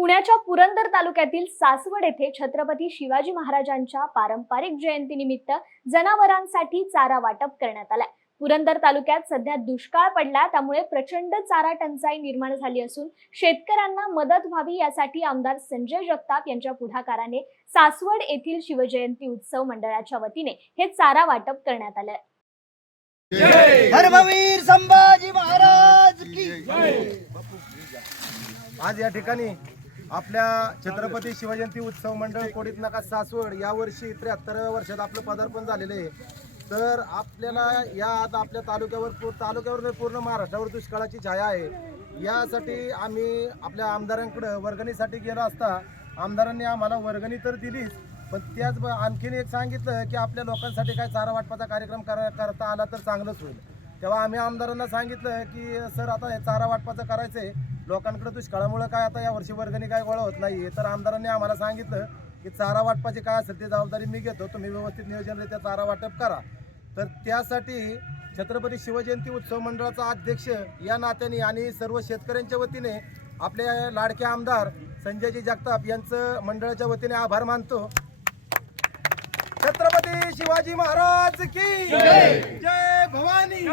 पुण्याच्या पुरंदर तालुक्यातील सासवड येथे छत्रपती शिवाजी महाराजांच्या पारंपरिक जयंतीनिमित्त जनावरांसाठी चारा वाटप करण्यात आलाय। पुरंदर तालुक्यात सध्या दुष्काळ पडला, त्यामुळे प्रचंड चारा टंचाई निर्माण झाली असून शेतकऱ्यांना मदत व्हावी यासाठी आमदार संजय जगताप यांच्या पुढाकाराने सासवड येथील शिवजयंती उत्सव मंडळाच्या वतीने हे चारा वाटप करण्यात आले। धर्मवीर संभाजी महाराज की जय। आज या ठिकाणी आपल्या छत्रपती शिवजयंती उत्सव मंडळ कोडीत नाका सासवड या वर्षी 73व्या वर्षात आपलं पदार्पण झालेलं आहे। तर आपल्याला या आता आपल्या तालुक्यावर पूर्ण महाराष्ट्रावर दुष्काळाची छाया आहे। यासाठी आम्ही आपल्या आमदारांकडे वर्गणीसाठी गेलो असता आमदारांनी आम्हाला वर्गणी तर दिलीच, पण त्याच आणखीन एक सांगितलं की आपल्या लोकांसाठी काय चारा वाटपाचा कार्यक्रम करता आला तर चांगलंच होईल। तेव्हा आम्ही आमदारांना सांगितलं की सर आता हे चारा वाटपाचं करायचंय, लोकांकडे दुष्काळामुळे काय आता या वर्षी वर्गणी काय गोळा होत नाही। तर आमदारांनी आम्हाला सांगितलं की चारा वाटपाची काय असेल ती जबाबदारी मी घेतो, तुम्ही व्यवस्थित नियोजनरित्या चारा वाटप करा। तर त्यासाठी छत्रपती शिवजयंती उत्सव मंडळाचा अध्यक्ष या नात्याने आणि सर्व शेतकऱ्यांच्या वतीने आपले लाडके आमदार संजयजी जगताप यांचं मंडळाच्या वतीने आभार मानतो। छत्रपती शिवाजी महाराज की जय, जय भवानी।